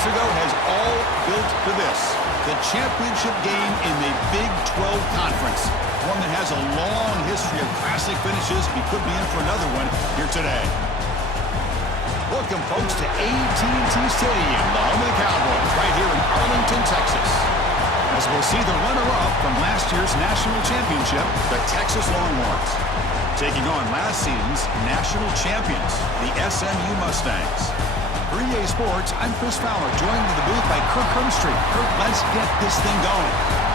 years ago has all built to this. The championship game in the Big 12 Conference. One that has a long history of classic finishes. We could be in for another one here today. Welcome, folks, to AT&T Stadium, the home of the Cowboys, right here in Arlington, Texas. As we'll see the runner-up from last year's national championship, the Texas Longhorns, taking on last season's national champions, the SMU Mustangs. For EA Sports, I'm Chris Fowler, joined in the booth by Kirk Hermstreet. Kirk, let's get this thing going.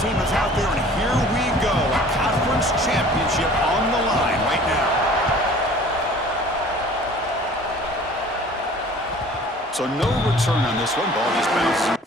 Team is out there, and here we go. A conference championship on the line right now. So no return on this one. Ball just bounced.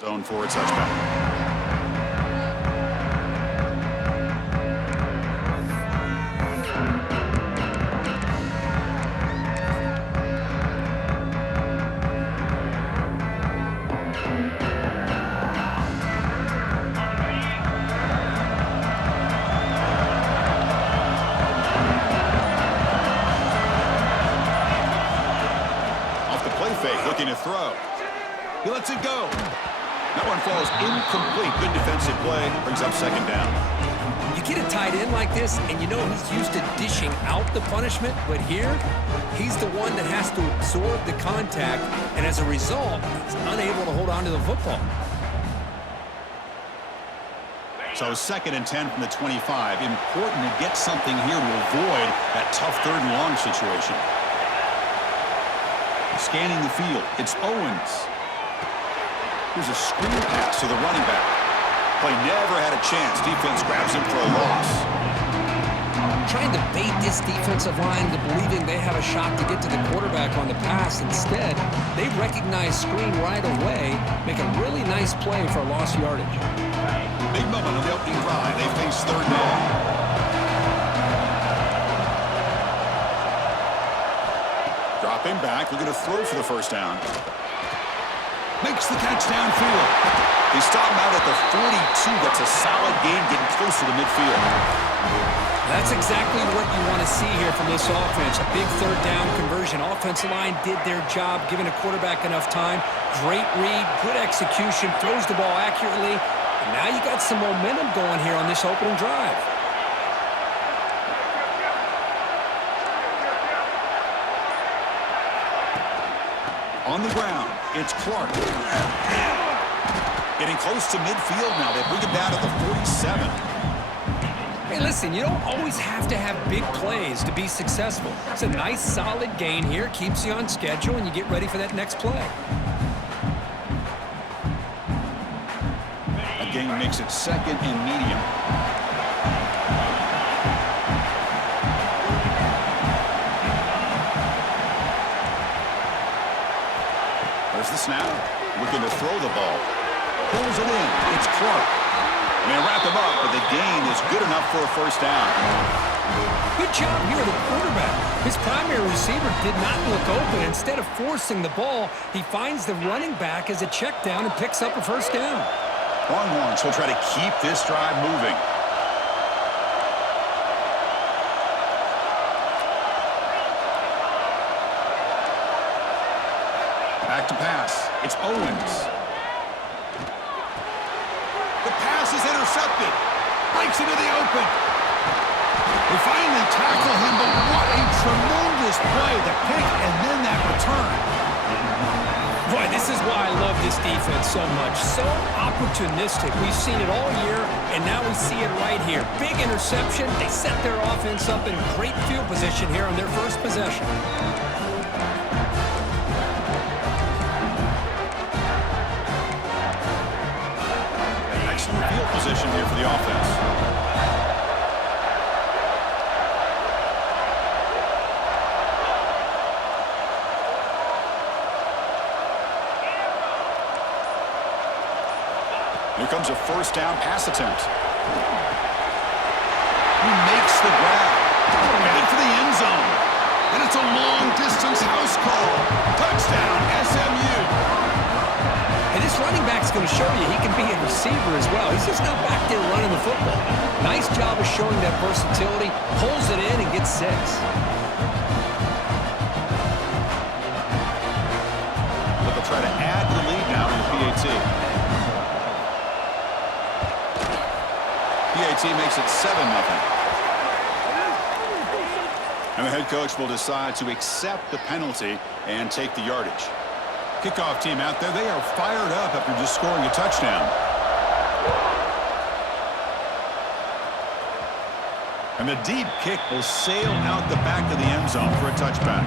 Zone for a touchback. Off the play fake, looking to throw. He lets it go. That one falls incomplete. Good defensive play. Brings up second down. You get a tight end like this, and you know he's used to dishing out the punishment, but here, he's the one that has to absorb the contact, and as a result, he's unable to hold on to the football. So 2nd and 10 from the 25. Important to get something here to avoid that tough 3rd and long situation. Scanning the field. It's Owens. Here's a screen pass to the running back. Play never had a chance. Defense grabs him for a loss. Trying to bait this defensive line to believing they have a shot to get to the quarterback on the pass. Instead, they recognize screen right away, make a really nice play for lost yardage. Big moment on the opening drive. They face 3rd down. Dropping back, looking to throw for the first down. Makes the catch downfield. They stop him out at the 42. That's a solid gain, getting closer to midfield. That's exactly what you want to see here from this offense. A big 3rd down conversion. Offensive line did their job, giving a quarterback enough time. Great read, good execution, throws the ball accurately. And now you got some momentum going here on this opening drive. On the ground, it's Clark. Getting close to midfield now. They bring it down to the 47. Hey, listen, you don't always have to have big plays to be successful. It's a nice, solid gain here. Keeps you on schedule, and you get ready for that next play. That gain makes it 2nd and medium. Clark. And they wrap him up, but the gain is good enough for a first down. Good job here, the quarterback. His primary receiver did not look open. Instead of forcing the ball, he finds the running back as a check down and picks up a first down. Longhorns will try to keep this drive moving. Back to pass. It's Owens. The pass is intercepted. Breaks into the open. They finally tackle him, but what a tremendous play. The pick and then that return. Boy, this is why I love this defense so much. So opportunistic. We've seen it all year, and now we see it right here. Big interception. They set their offense up in great field position here on their first possession. Excellent field position here for the offense. Here comes a first down pass attempt. He makes the grab. Headed for the end zone. And it's a long-distance house call. Touchdown, SMU. And this running back's going to show you he can be a receiver as well. He's just not back there running the football. Nice job of showing that versatility. Pulls it in and gets 6. But they'll try to add to the lead now in the PAT. PAT makes it 7-0. And the head coach will decide to accept the penalty and take the yardage. Kickoff team out there, they are fired up after just scoring a touchdown. And the deep kick will sail out the back of the end zone for a touchback.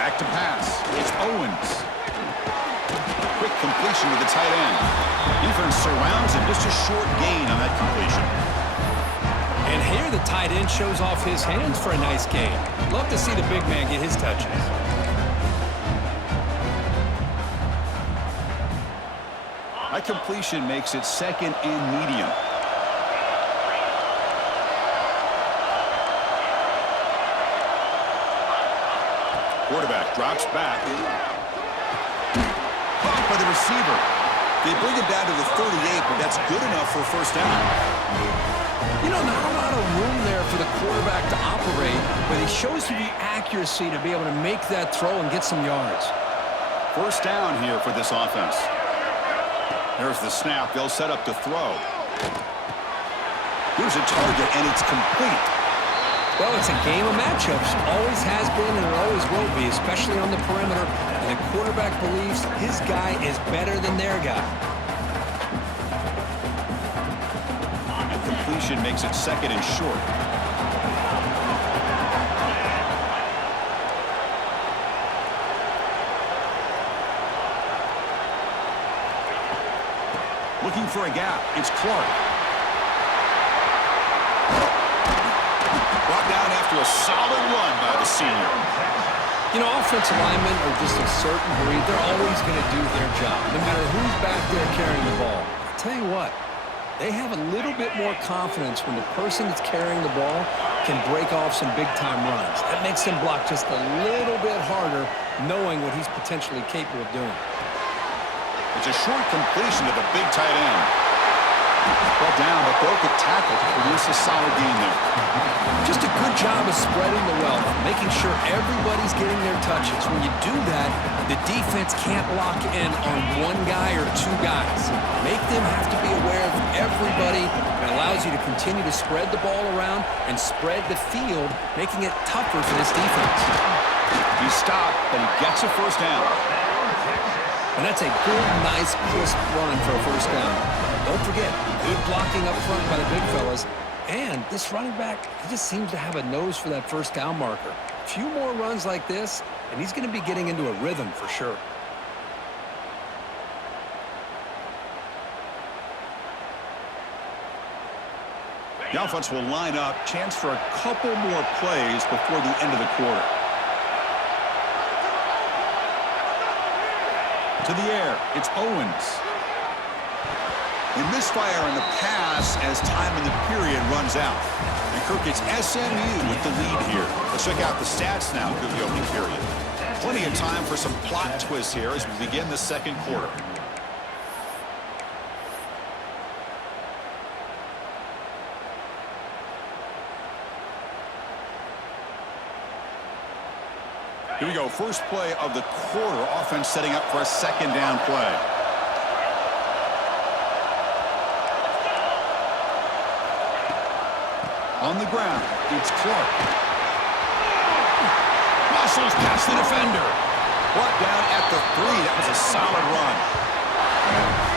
Back to pass. It's Owens. Quick completion to the tight end. Defense surrounds him. Just a short gain on that completion. And here the tight end shows off his hands for a nice gain. Love to see the big man get his touches. That completion makes it 2nd and medium. Quarterback drops back. Caught by the receiver. They bring him down to the 38, but that's good enough for a first down. You know, not a lot of room there for the quarterback to operate, but he shows you the accuracy to be able to make that throw and get some yards. First down here for this offense. There's the snap. They'll set up to throw. Here's a target, and it's complete. Well, it's a game of matchups. Always has been and it always will be, especially on the perimeter. And the quarterback believes his guy is better than their guy. And completion makes it 2nd and short. Looking for a gap. It's Clark. Brought down after a solid run by the senior. You know, offensive linemen are just a certain breed. They're always going to do their job, no matter who's back there carrying the ball. I'll tell you what, they have a little bit more confidence when the person that's carrying the ball can break off some big-time runs. That makes them block just a little bit harder, knowing what he's potentially capable of doing. It's a short completion to the big tight end. Brought down, but broke a tackle to produce a solid gain there. Just a good job of spreading the wealth, making sure everybody's getting their touches. When you do that, the defense can't lock in on one guy or 2 guys. Make them have to be aware of everybody. It allows you to continue to spread the ball around and spread the field, making it tougher for this defense. He stopped, but he gets a first down. And that's a good, nice, crisp run for a first down. Don't forget, good blocking up front by the big fellas. And this running back, he just seems to have a nose for that first down marker. few more runs like this, and he's going to be getting into a rhythm for sure. The offense will line up. Chance for a couple more plays before the end of the quarter. To the air, it's Owens. A misfire in the pass as time in the period runs out. And Kirk, it's SMU with the lead here. Let's check out the stats now through the opening period. Plenty of time for some plot twists here as we begin the second quarter. Here we go, first play of the quarter. Offense setting up for a second down play. On the ground, it's Clark. Muscles past the defender. Brought down at the 3. That was a solid run.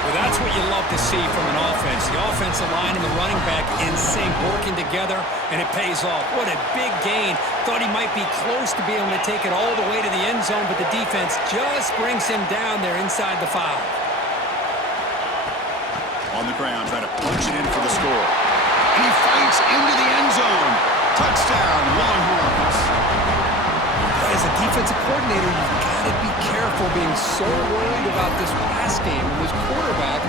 Well, that's what you love to see from an offense. The offensive line and the running back in sync, working together, and it pays off. What a big gain. Thought he might be close to being able to take it all the way to the end zone, but the defense just brings him down there inside the 5. On the ground, trying to punch it in for the score. And he fights into the end zone. Touchdown, Longhorns. As a defensive coordinator, you've got to be careful being so worried about this pass game and this quarterback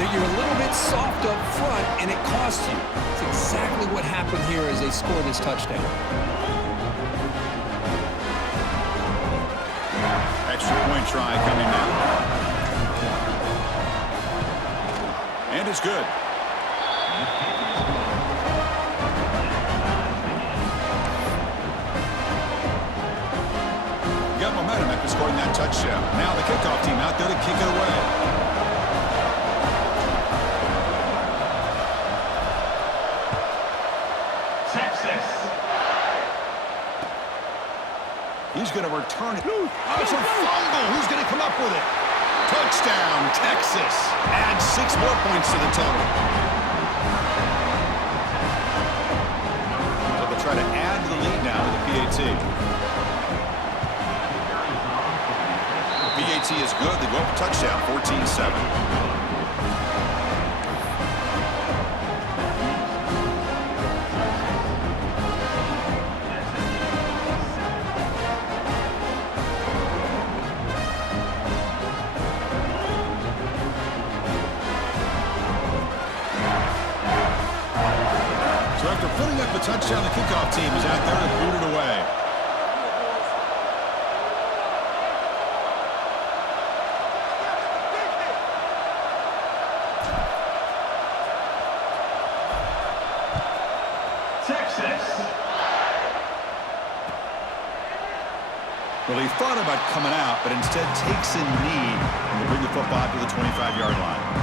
that you're a little bit soft up front and it costs you. It's exactly what happened here as they score this touchdown. Extra point try coming now. And it's good. Got momentum after scoring that touchdown. Now the kickoff team out there to kick it away. Texas. He's going to return it. Oh, it's a fumble. Who's going to come up with it? Touchdown, Texas. Add 6 more points to the total. So they'll try to add to the lead now to the PAT. PAT is good. They go up a touchdown, 14-7. So after putting up a touchdown, the kickoff team is out there to boot it away. Well, he thought about coming out, but instead takes a knee and will bring the football to the 25-yard line.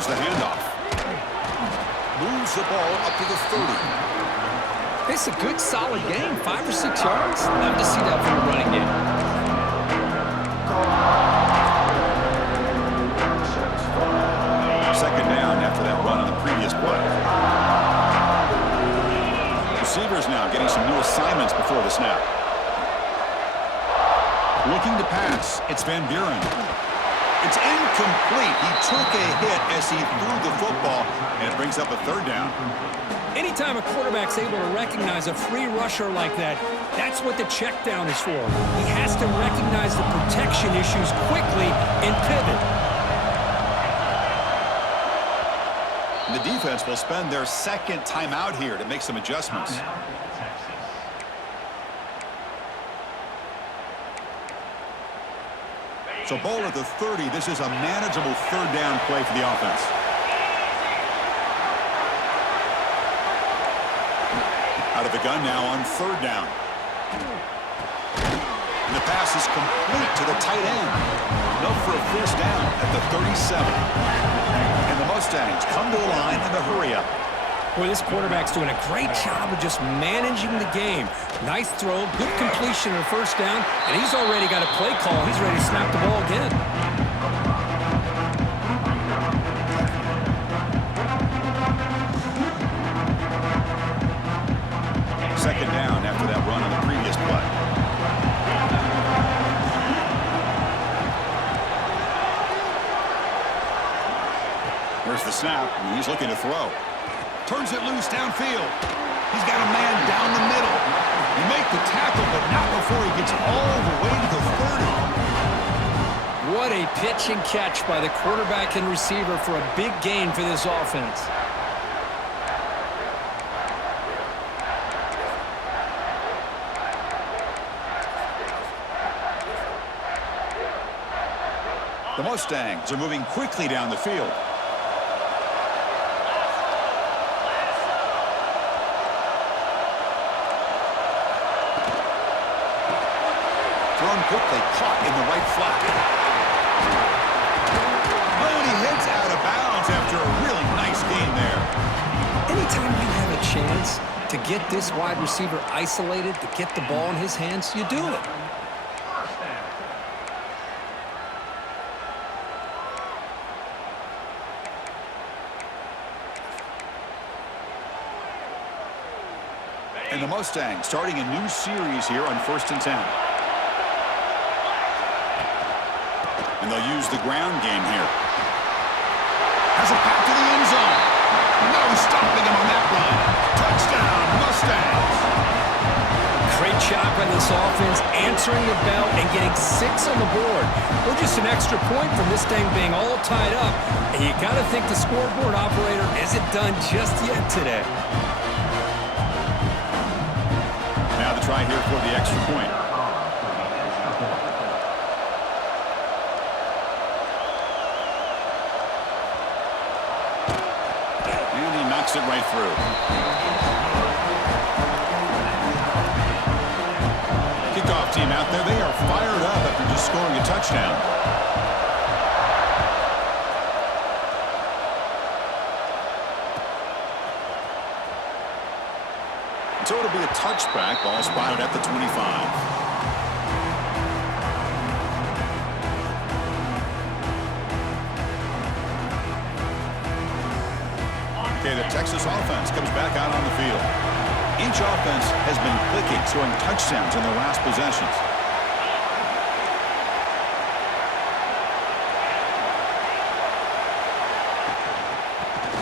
Here's the handoff. Moves the ball up to the 30. It's a good, solid game. 5 or 6 yards. Love to see that from the running game. Second down after that run on the previous play. Receivers now getting some new assignments before the snap. Looking to pass. It's Van Buren. It's incomplete. He took a hit as he threw the football, and it brings up a third down. Anytime a quarterback's able to recognize a free rusher like that, that's what the check down is for. He has to recognize the protection issues quickly and pivot. The defense will spend their second timeout here to make some adjustments. So ball at the 30. This is a manageable third down play for the offense. Out of the gun now on third down. And the pass is complete to the tight end. Enough for a first down at the 37. And the Mustangs come to the line in the hurry-up. Boy, this quarterback's doing a great job of just managing the game. Nice throw, good completion of first down, and he's already got a play call. He's ready to snap the ball again. Second down after that run on the previous play. Here's the snap, and he's looking to throw. Turns it loose downfield. He's got a man down the middle. He make the tackle, but not before he gets all the way to the 30. What a pitch and catch by the quarterback and receiver for a big gain for this offense. The Mustangs are moving quickly down the field. Thrown quickly, caught in the right flat. Oh, and he heads out of bounds after a really nice gain there. Anytime you have a chance to get this wide receiver isolated, to get the ball in his hands, you do it. And the Mustangs starting a new series here on 1st and 10. And they'll use the ground game here. Has it back to the end zone. No stopping him on that run. Touchdown, Mustangs. Great job by this offense, answering the bell and getting 6 on the board. Or just an extra point from this thing being all tied up. And you got to think the scoreboard operator isn't done just yet today. Now the try here for the extra point. And he knocks it right through. Kickoff team out there, they are fired up after just scoring a touchdown. So it'll be a touchback, ball spotted at the 25. Okay, the Texas offense comes back out on the field. Each offense has been clicking, scoring touchdowns in their last possessions.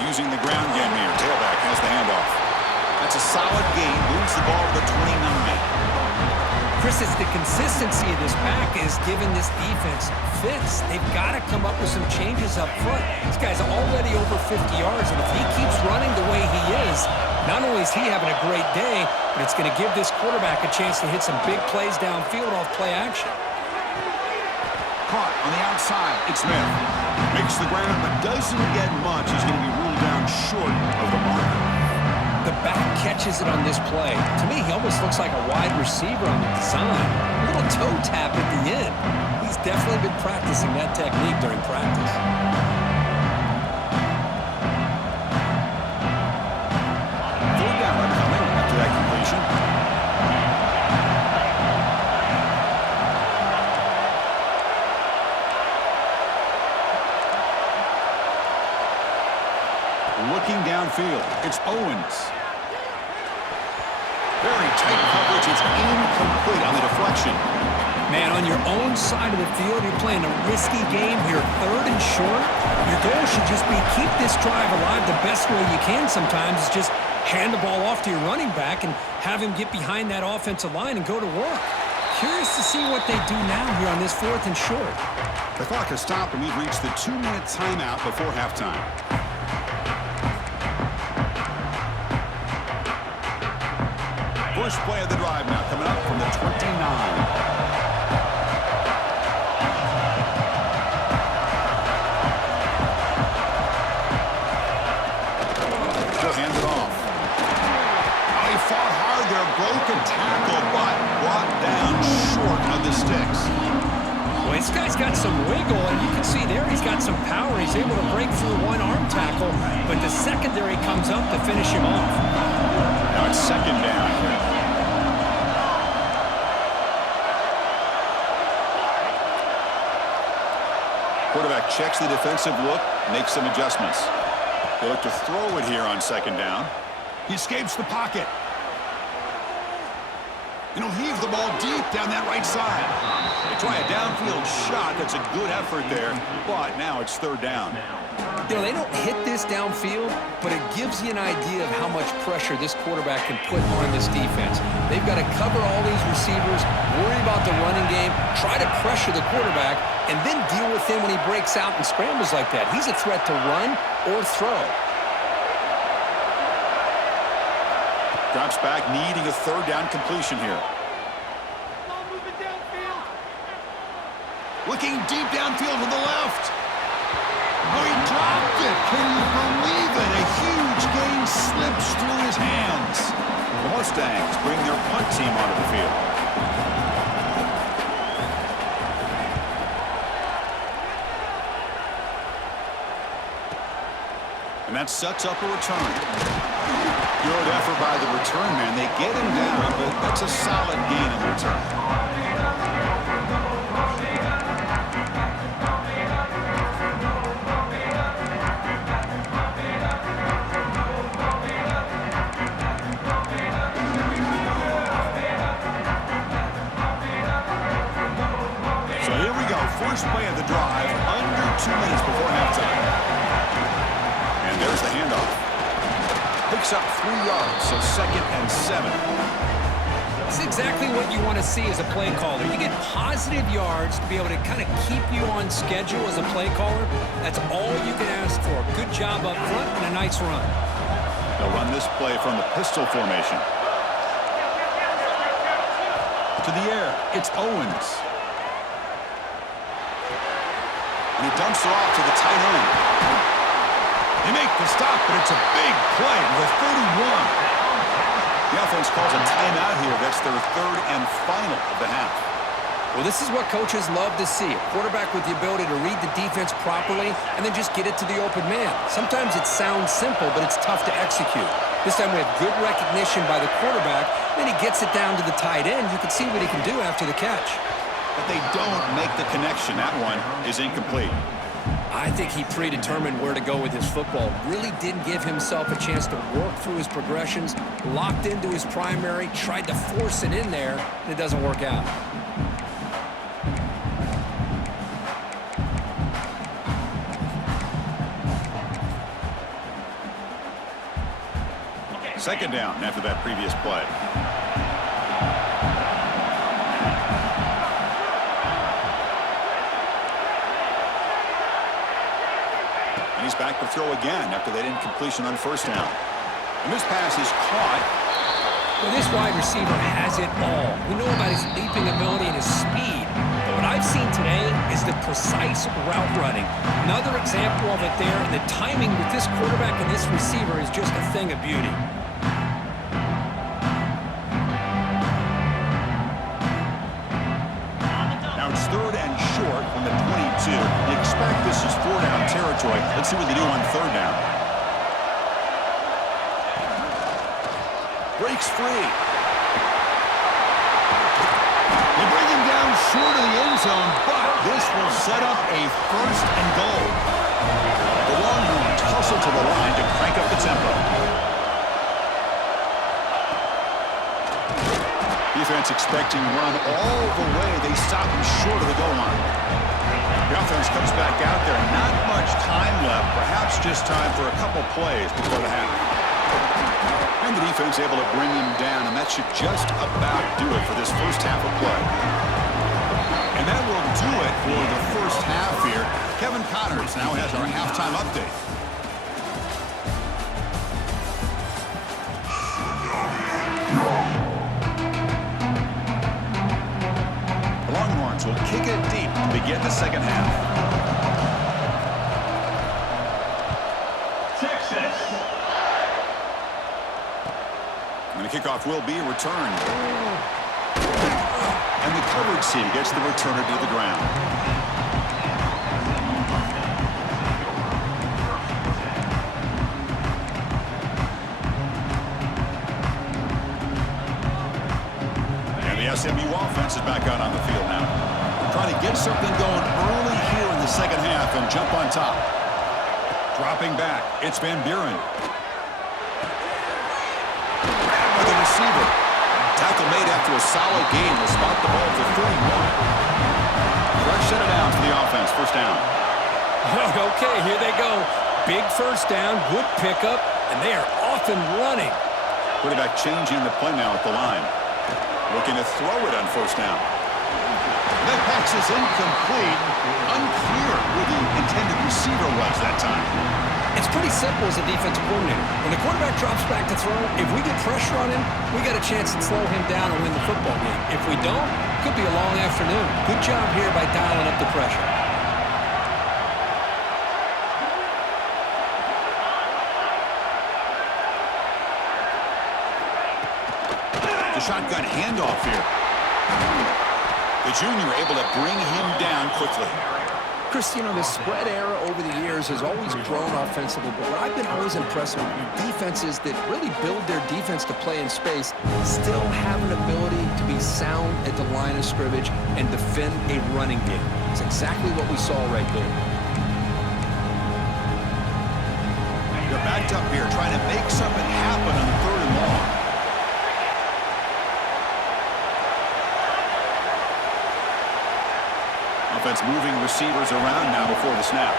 Using the ground game here, tailback has the handoff. That's a solid gain, moves the ball to the 29. Chris, it's the consistency of this back is giving this defense fits. They've got to come up with some changes up front. This guy's already over 50 yards, and if he keeps running the way he is, not only is he having a great day, but it's going to give this quarterback a chance to hit some big plays downfield off play action. Caught on the outside, it's Smith. Makes the ground, but doesn't get much. He's going to be ruled down short of the marker. The back catches it on this play. To me, he almost looks like a wide receiver on the design. A little toe tap at the end. He's definitely been practicing that technique during practice. looking downfield. It's Owens. Very tight coverage. It's incomplete on the deflection. Man, on your own side of the field, you're playing a risky game here, 3rd and short. Your goal should just be keep this drive alive the best way you can sometimes. Is just hand the ball off to your running back and have him get behind that offensive line and go to work. Curious to see what they do now here on this 4th and short. The clock has stopped, and we've reached the 2-minute timeout before halftime. First play of the drive now coming up from the 29. Hand it off. Oh, he fought hard there. Broken tackle, but brought down short of the sticks. Well, this guy's got some wiggle, and you can see there he's got some power. He's able to break through one arm tackle, but the secondary comes up to finish him off. Now it's 2nd down here. Quarterback checks the defensive look, makes some adjustments. They look to throw it here on 2nd down. He escapes the pocket. And he'll heave the ball deep down that right side. They try a downfield shot. That's a good effort there, but now it's 3rd down. You know, they don't hit this downfield, but it gives you an idea of how much pressure this quarterback can put on this defense. They've got to cover all these receivers, worry about the running game, try to pressure the quarterback, and then deal with him when he breaks out and scrambles like that. He's a threat to run or throw. Drops back, needing a 3rd down completion here. Looking deep downfield to the left. Oh, he dropped it. Can you believe it? A huge gain slips through his hands. The Mustangs bring their punt team onto the field. And that sets up a return. Good effort by the return man. They get him down, but that's a solid gain in return. First play of the drive, under 2 minutes before halftime. And there's the handoff. Picks up 3 yards, so 2nd and 7. It's exactly what you want to see as a play caller. You get positive yards to be able to kind of keep you on schedule as a play caller. That's all you can ask for. Good job up front and a nice run. They'll run this play from the pistol formation. To the air, it's Owens. And he dumps it off to the tight end. They make the stop, but it's a big play with a 31. The offense calls a timeout here. That's their 3rd and final of the half. Well, this is what coaches love to see. A quarterback with the ability to read the defense properly and then just get it to the open man. Sometimes it sounds simple, but it's tough to execute. This time we have good recognition by the quarterback. Then he gets it down to the tight end. You can see what he can do after the catch. But they don't make the connection. That one is incomplete. I think he predetermined where to go with his football. Really didn't give himself a chance to work through his progressions, locked into his primary, tried to force it in there, and it doesn't work out. Second down after that previous play. And he's back to throw again after that incompletion on 1st down. And this pass is caught. Well, this wide receiver has it all. We know about his leaping ability and his speed. But what I've seen today is the precise route running. Another example of it there. And the timing with this quarterback and this receiver is just a thing of beauty. Now it's 3rd and short from the 22. You expect this is 4-down territory. Let's see what they do on 3rd down. Breaks free. They bring him down short of the end zone, but this will set up a 1st and goal. The Longhorns hustle whistle to the line to crank up the tempo. Defense expecting run all the way. They stop him short of the goal line. The offense comes back out there. Not much time left. Perhaps just time for a couple plays before the half. And the defense able to bring him down, and that should just about do it for this first half of play. And that will do it for the first half here. Kevin Connors now has our halftime update. The Longhorns will kick it deep to begin the second half. And the kickoff will be returned. And the coverage team gets the returner to the ground. And the SMU offense is back out on the field now. Trying to get something going early here in the second half and jump on top. Dropping back, it's Van Buren. Grabbed by the receiver. Tackle made after a solid gain will spot the ball for 31. Fresh set it down to the offense. First down. Okay, here they go. Big first down, good pickup, and they are off and running. Quarterback changing the play now at the line. Looking to throw it on first down. That pass is incomplete. Unclear who the intended receiver was that time. It's pretty simple as a defensive coordinator. When the quarterback drops back to throw, if we get pressure on him, we got a chance to slow him down and win the football game. If we don't, it could be a long afternoon. Good job here by dialing up the pressure. The shotgun handoff here. The junior able to bring him down quickly. Chris, you know, the spread era over the years has always grown offensively, but what I've been always impressed with defenses that really build their defense to play in space still have an ability to be sound at the line of scrimmage and defend a running game. It's exactly what we saw right there. They're backed up here trying to make something happen on third and long. Offense moving receivers around now before the snap.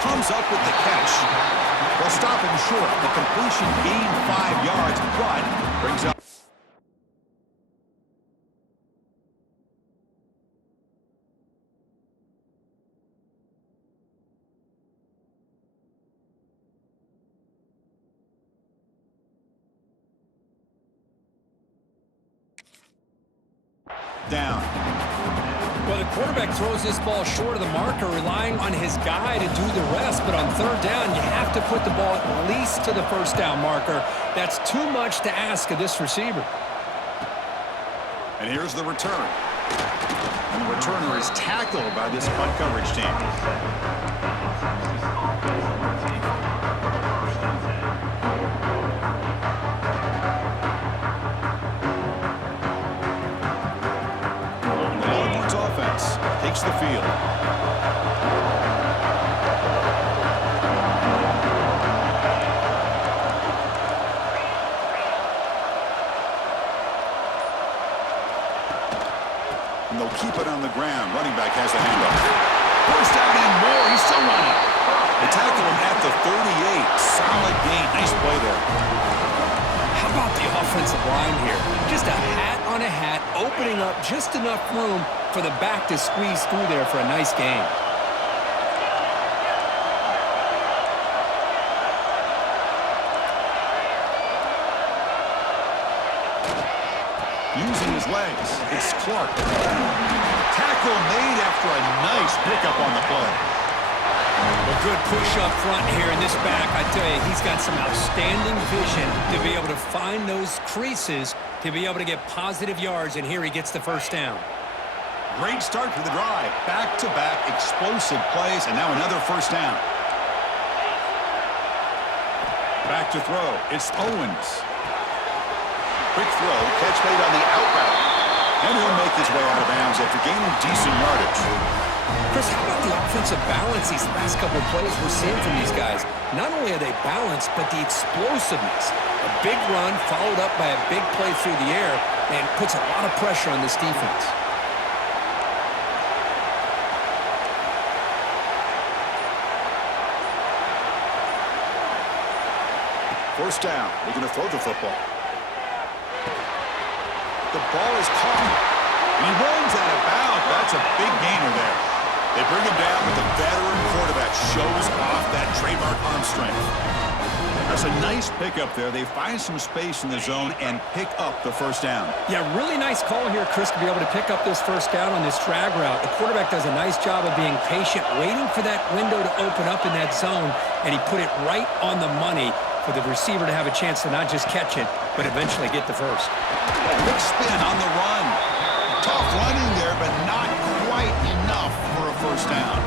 Comes up with the catch. They'll stop him short. The completion gained 5 yards, but brings up. Down. Well, the quarterback throws this ball short of the marker, relying on his guy to do the rest. But on third down, you have to put the ball at least to the first down marker. That's too much to ask of this receiver. And here's the return. And the returner is tackled by this punt coverage team. Takes the field. And they'll keep it on the ground. Running back has the handoff. First down and more. He's still running. They tackle him at the 38. Solid gain. Nice play there. How about the offensive line here? Just a hat on a hat, opening up just enough room for the back to squeeze through there for a nice gain. Using his legs, it's Clark. Tackle made after a nice pickup on the play. A good push up front here in this back. I tell you, he's got some outstanding vision to be able to find those creases, to be able to get positive yards, and here he gets the first down. Great start to the drive. Back-to-back explosive plays, and now another first down. Back to throw. It's Owens. Quick throw. Catch made on the out route. And he'll make his way out of bounds after gaining decent yardage. Chris, how about the offensive balance these last couple of plays we're seeing from these guys? Not only are they balanced, but the explosiveness. A big run followed up by a big play through the air and puts a lot of pressure on this defense. First down. We're going to throw the football. The ball is caught. He runs out of bounds. That's a big gainer there. They bring him down, but the veteran quarterback shows off that trademark arm strength. That's a nice pickup there. They find some space in the zone and pick up the first down. Yeah, really nice call here, Chris, to be able to pick up this first down on this drag route. The quarterback does a nice job of being patient, waiting for that window to open up in that zone, and he put it right on the money for the receiver to have a chance to not just catch it, but eventually get the first. Big spin on the run. Tough running there, but not quite enough for a first down.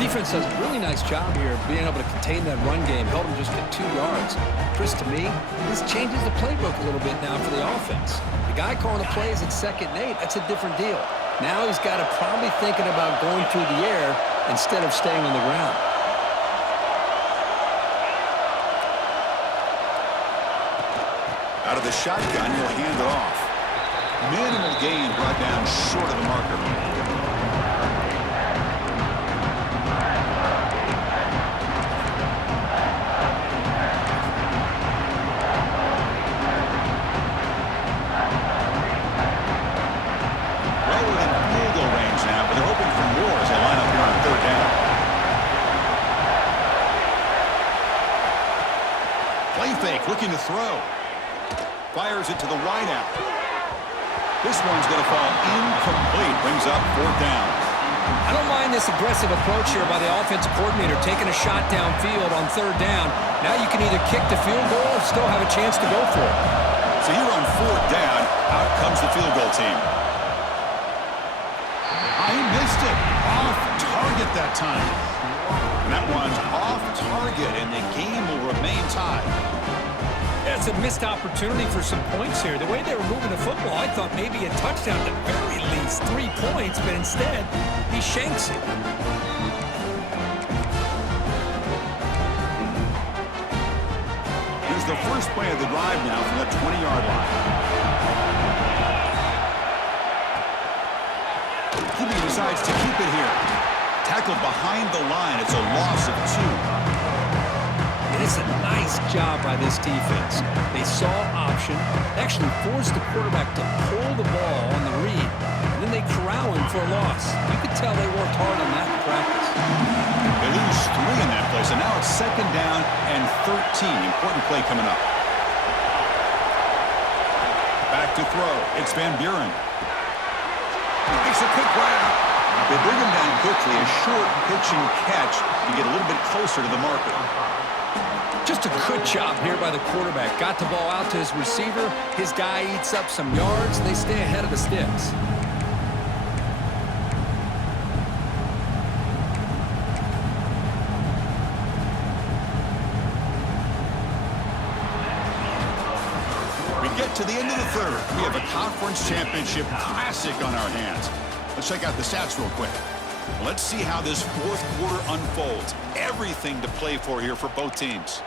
Defense does a really nice job here of being able to contain that run game, held him just at 2 yards. Chris, to me, this changes the playbook a little bit now for the offense. The guy calling the plays at 2nd and 8, that's a different deal. Now he's got to probably thinking about going through the air instead of staying on the ground. Out of the shotgun, he'll hand it off. Minimal gain brought down short of the marker. Well, we're in field goal range now, but they're hoping for more as they line up here on 3rd down. Play fake, looking to throw. Fires it to the wideout. This one's going to fall incomplete. Brings up 4th down. I don't mind this aggressive approach here by the offensive coordinator, taking a shot downfield on 3rd down. Now you can either kick the field goal or still have a chance to go for it. So here on 4th down, out comes the field goal team. He missed it. Off target that time. And that one's off target, and the game will remain tied. It's a missed opportunity for some points here. The way they were moving the football, I thought maybe a touchdown at the very least, 3 points, but instead, he shanks it. Here's the first play of the drive now from the 20-yard line. He decides to keep it here. Tackled behind the line. It's a loss of 2. It's a nice job by this defense. They saw option, actually forced the quarterback to pull the ball on the read, and then they corral him for a loss. You could tell they worked hard on that in practice. They lose 3 in that place, and now it's 2nd down and 13. Important play coming up. Back to throw. It's Van Buren. Makes a quick grab. They bring him down quickly, a short pitch and catch to get a little bit closer to the marker. Just a good job here by the quarterback. Got the ball out to his receiver. His guy eats up some yards. They stay ahead of the sticks. We get to the end of the 3rd. We have a conference championship classic on our hands. Let's check out the stats real quick. Let's see how this 4th quarter unfolds. Everything to play for here for both teams.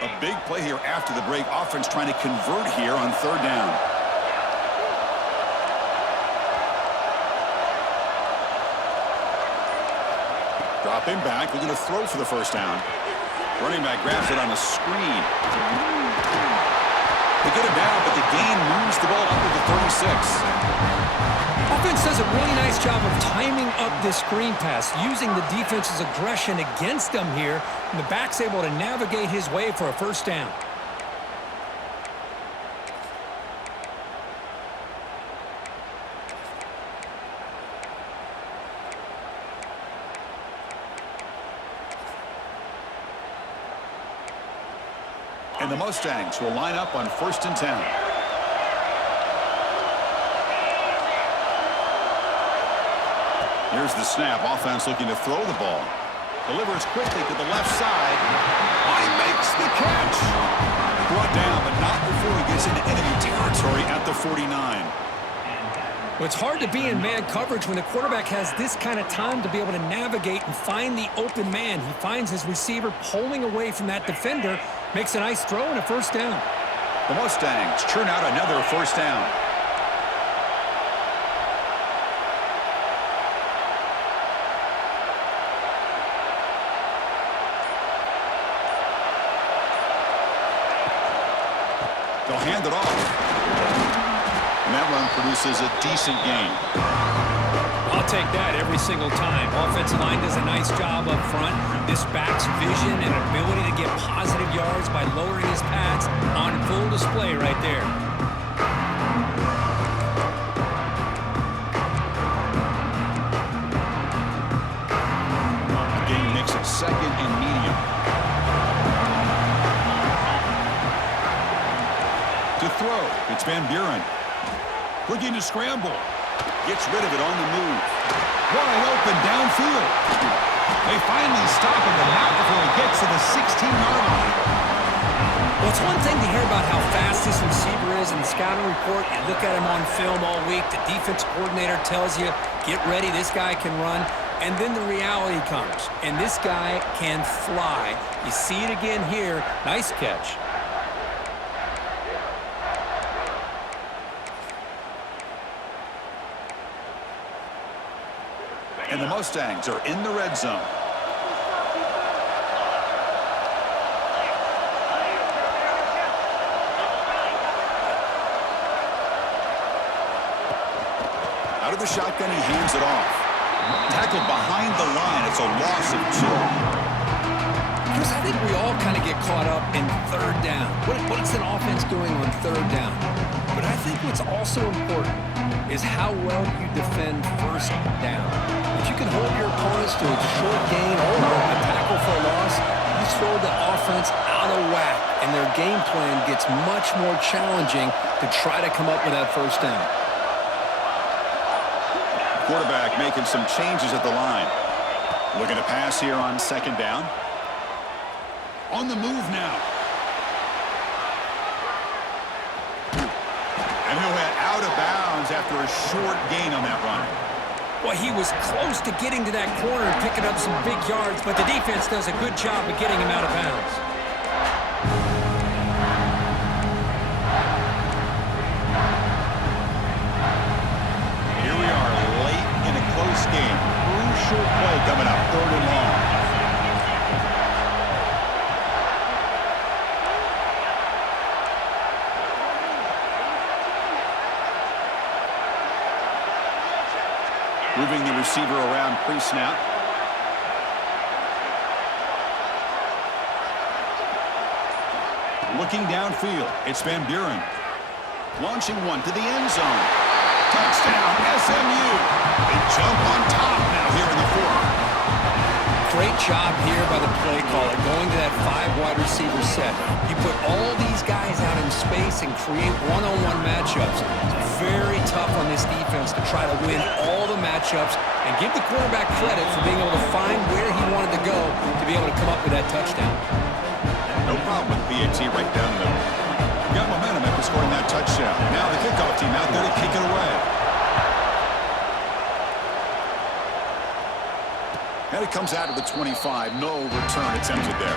A big play here after the break. Offense trying to convert here on 3rd down. Dropping back, looking to throw for the first down. Running back grabs it on a screen. They get him down, but the gain moves the ball up to the 36. Offense does a really nice job of timing up this screen pass, using the defense's aggression against them here, and the back's able to navigate his way for a first down. And the Mustangs will line up on 1st and 10. Here's the snap. Offense looking to throw the ball. Delivers quickly to the left side. He makes the catch. Brought down, but not before he gets into enemy territory at the 49. Well, it's hard to be in man coverage when the quarterback has this kind of time to be able to navigate and find the open man. He finds his receiver pulling away from that defender, makes a nice throw and a first down. The Mustangs churn out another first down. They'll hand it off. And that run produces a decent gain. I'll take that every single time. Offensive line does a nice job up front. This back's vision and ability to get positive yards by lowering his pads on full display right there. The game makes it second and medium. To throw, it's Van Buren. Looking to scramble. Gets rid of it on the move. Wide open downfield. They finally stop him, but not before he gets to the 16-yard line. Well, it's one thing to hear about how fast this receiver is in the scouting report. You look at him on film all week. The defense coordinator tells you, get ready, this guy can run. And then the reality comes, and this guy can fly. You see it again here. Nice catch. And the Mustangs are in the red zone. Out of the shotgun, he hands it off. Tackled behind the line. It's a loss of 2. Chris, I think we all kind of get caught up in third down. What's an offense doing on third down? But I think what's also important is how well you defend first down. If you can hold your opponents to a short gain or a tackle for a loss, you throw the offense out of whack, and their game plan gets much more challenging to try to come up with that first down. Quarterback making some changes at the line. Looking to pass here on second down. On the move now. And he'll head out of bounds after a short gain on that run. Well, he was close to getting to that corner and picking up some big yards, but the defense does a good job of getting him out of bounds. Here we are late in a close game. Crucial play coming up, third and long. Moving the receiver around pre-snap. Looking downfield, it's Van Buren. Launching one to the end zone. Touchdown, SMU. They jump on top now here in the fourth. Great job here by the play caller, going to that 5 wide receiver set. You put all these guys out in space and create one-on-one matchups. It's very tough on this defense to try to win all the matchups and give the quarterback credit for being able to find where he wanted to go to be able to come up with that touchdown. No problem with PAT right down the middle. Got momentum after scoring that touchdown. Now the kickoff team out there to kick it away. And it comes out of the 25. No return attempted there.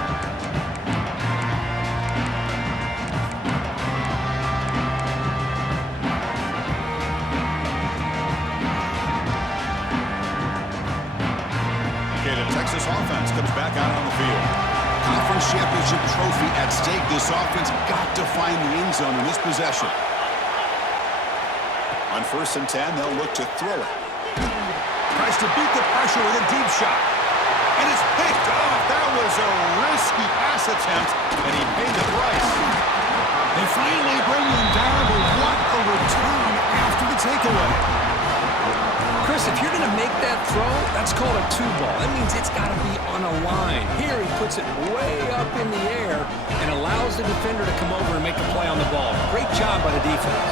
Okay, the Texas offense comes back out on the field. Conference championship trophy at stake. This offense got to find the end zone in this possession. On 1st and 10, they'll look to throw it. Tries to beat the pressure with a deep shot. And it's picked off. That was a risky pass attempt, and he paid the price. They finally bring him down, but what a return after the takeaway. Chris, if you're going to make that throw, that's called a 2-ball. That means it's got to be on a line. Here he puts it way up in the air and allows the defender to come over and make a play on the ball. Great job by the defense.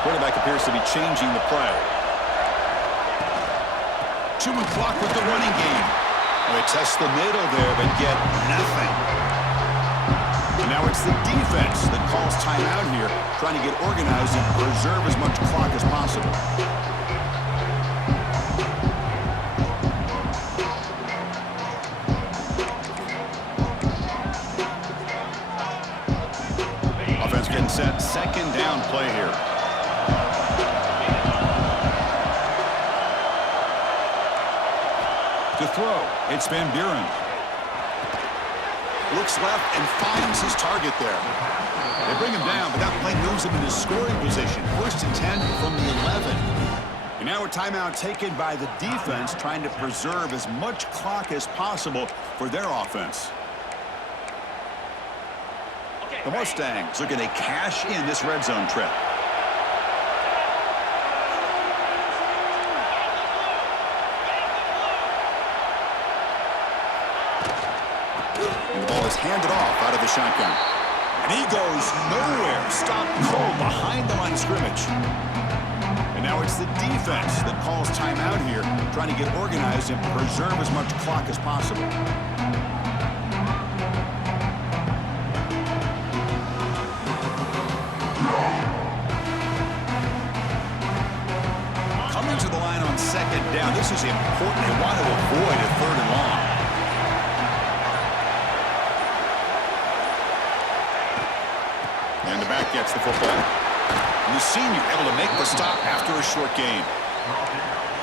Quarterback appears to be changing the play. chewing clock with the running game. They test the middle there, but get nothing. And now it's the defense that calls timeout here, trying to get organized and preserve as much clock as possible. Offense getting set. Second down play here. To throw, it's Van Buren. Looks left and finds his target there. They bring him down, but that play moves him into scoring position. First and 10 from the 11. And now a timeout taken by the defense, trying to preserve as much clock as possible for their offense. The Mustangs looking to cash in this red zone trip. And the ball is handed off out of the shotgun. And he goes nowhere. Stopped cold behind the line of scrimmage. And now it's the defense that calls timeout here, trying to get organized and preserve as much clock as possible. Coming to the line on second down. This is important. They want to avoid a third and long. And the back gets the football. And the senior able to make the stop after a short gain.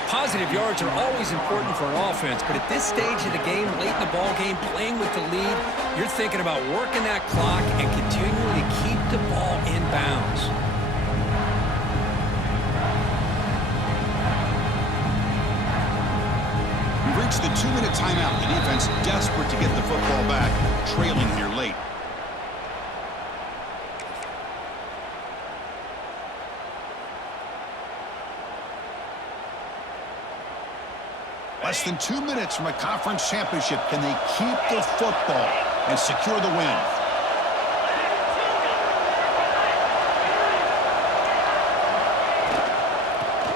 Positive yards are always important for an offense, but at this stage of the game, late in the ball game, playing with the lead, you're thinking about working that clock and continuing to keep the ball in bounds. We've reached the 2-minute timeout. The defense desperate to get the football back, trailing here late. Less than 2 minutes from a conference championship. Can they keep the football and secure the win?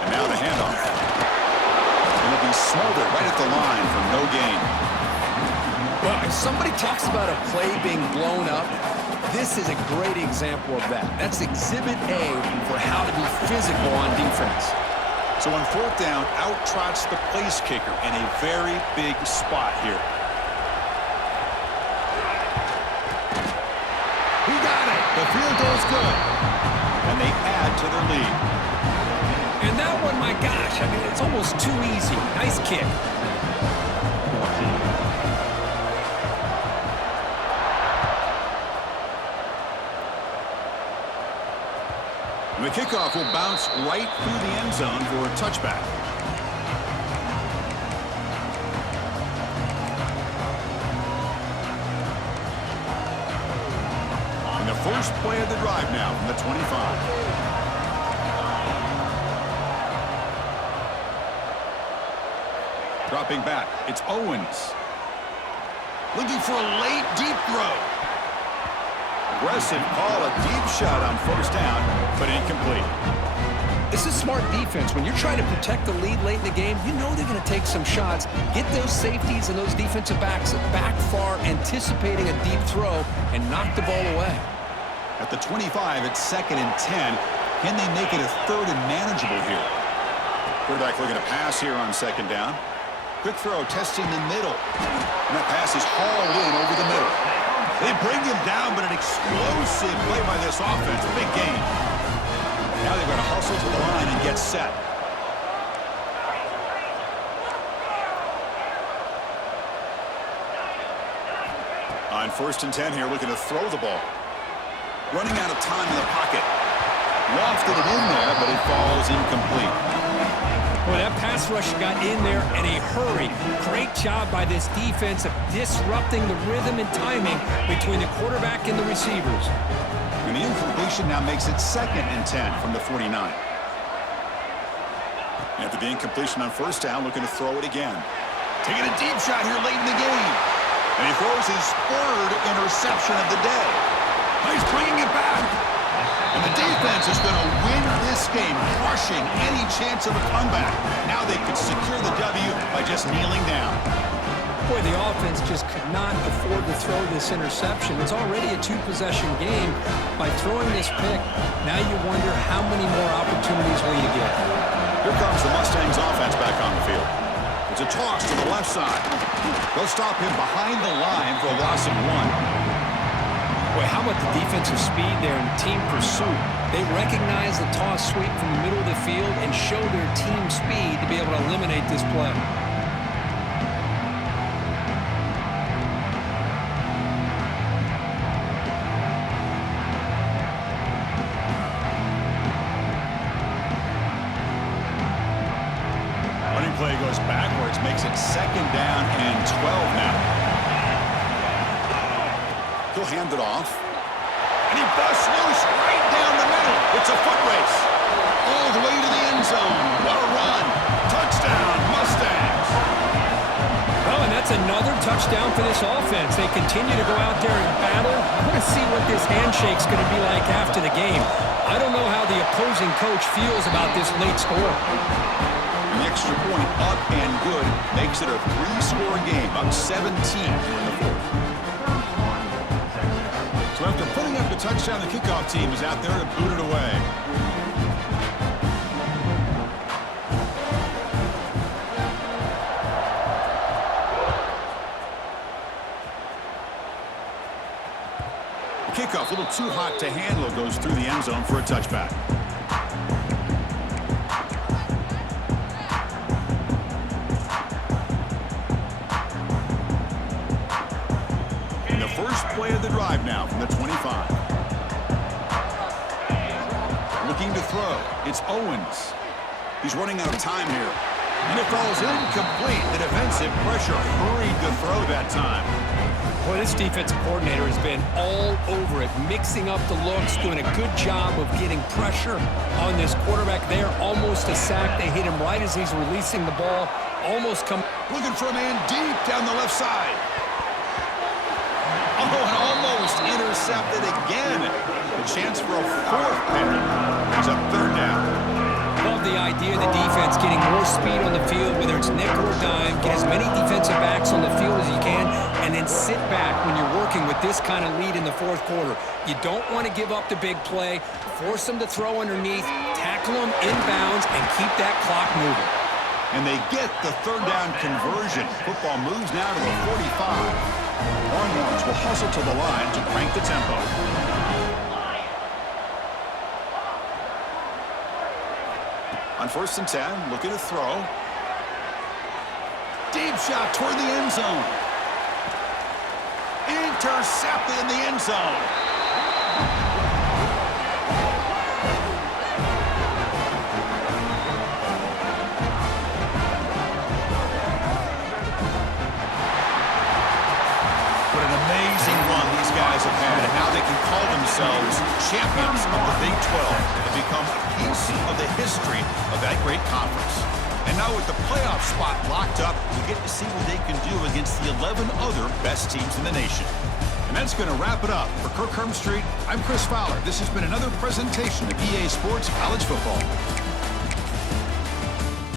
And now the handoff. It'll be smothered right at the line for no gain. Well, if somebody talks about a play being blown up, this is a great example of that. That's exhibit A for how to be physical on defense. So on fourth down, out trots the place kicker in a very big spot here. He got it. The field goal's good. And they add to their lead. And that one, my gosh, I mean, it's almost too easy. Nice kick. And the kickoff will bounce right through the end zone for a touchback. And the first play of the drive now from the 25. Dropping back, it's Owens. Looking for a late deep throw. Aggressive call, a deep shot on first down, but incomplete. This is smart defense. When you're trying to protect the lead late in the game, you know they're going to take some shots. Get those safeties and those defensive backs back far, anticipating a deep throw, and knock the ball away. At the 25, it's 2nd and 10. Can they make it a third and manageable here? Quarterback looking to pass here on second down. Quick throw, testing the middle. And that pass is hauled in over the middle. They bring him down, but an explosive play by this offense. Big gain. Now they've got to hustle to the line and get set. On 1st and 10 here, looking to throw the ball. Running out of time in the pocket. Lofted it in there, but it falls incomplete. Boy, that pass rush got in there in a hurry. Great job by this defense of disrupting the rhythm and timing between the quarterback and the receivers. And the incompletion now makes it 2nd and 10 from the 49. After the incompletion on first down, looking to throw it again. Taking a deep shot here late in the game. And he throws his 3rd interception of the day. He's bringing it back. And the defense is going to win this game, crushing any chance of a comeback. Now they can secure the W by just kneeling down. Boy, the offense just could not afford to throw this interception. It's already a two-possession game. By throwing this pick, now you wonder how many more opportunities will you get. Here comes the Mustangs offense back on the field. It's a toss to the left side. They'll stop him behind the line for a loss of 1. Boy, how about the defensive speed there in team pursuit? They recognize the toss sweep from the middle of the field and show their team speed to be able to eliminate this play. Play goes backwards, makes it 2nd down and 12 now. He'll hand it off. And he busts loose right down the middle. It's a foot race. All the way to the end zone. What a run. Touchdown, Mustangs. Well, and that's another touchdown for this offense. They continue to go out there and battle. I want to see what this handshake's going to be like after the game. I don't know how the opposing coach feels about this late score. The extra point up and good makes it a 3-score game, up 17 in the 4th. So after putting up the touchdown, the kickoff team is out there to boot it away. The kickoff, a little too hot to handle, goes through the end zone for a touchback. Play of the drive now from the 25. Looking to throw. It's Owens. He's running out of time here. And it falls incomplete. The defensive pressure hurried to throw that time. Boy, this defensive coordinator has been all over it, mixing up the looks, doing a good job of getting pressure on this quarterback there. Almost a sack. They hit him right as he's releasing the ball. Almost come. Looking for a man deep down the left side. Oh, and almost intercepted again. A chance for a 4th pick. He's up 3rd down. Love the idea of the defense getting more speed on the field, whether it's nickel or dime. Get as many defensive backs on the field as you can, and then sit back when you're working with this kind of lead in the 4th quarter. You don't want to give up the big play. Force them to throw underneath, tackle them inbounds, and keep that clock moving. And they get the 3rd down conversion. Football moves now to the 45. Longhorns will hustle to the line to crank the tempo. On 1st and 10, looking to throw. Deep shot toward the end zone. Intercepted in the end zone. Have had, and now they can call themselves champions of the Big 12 and become a piece of the history of that great conference. And now with the playoff spot locked up, we get to see what they can do against the 11 other best teams in the nation. And that's going to wrap it up. For Kirk Street, I'm Chris Fowler. This has been another presentation of EA Sports College Football.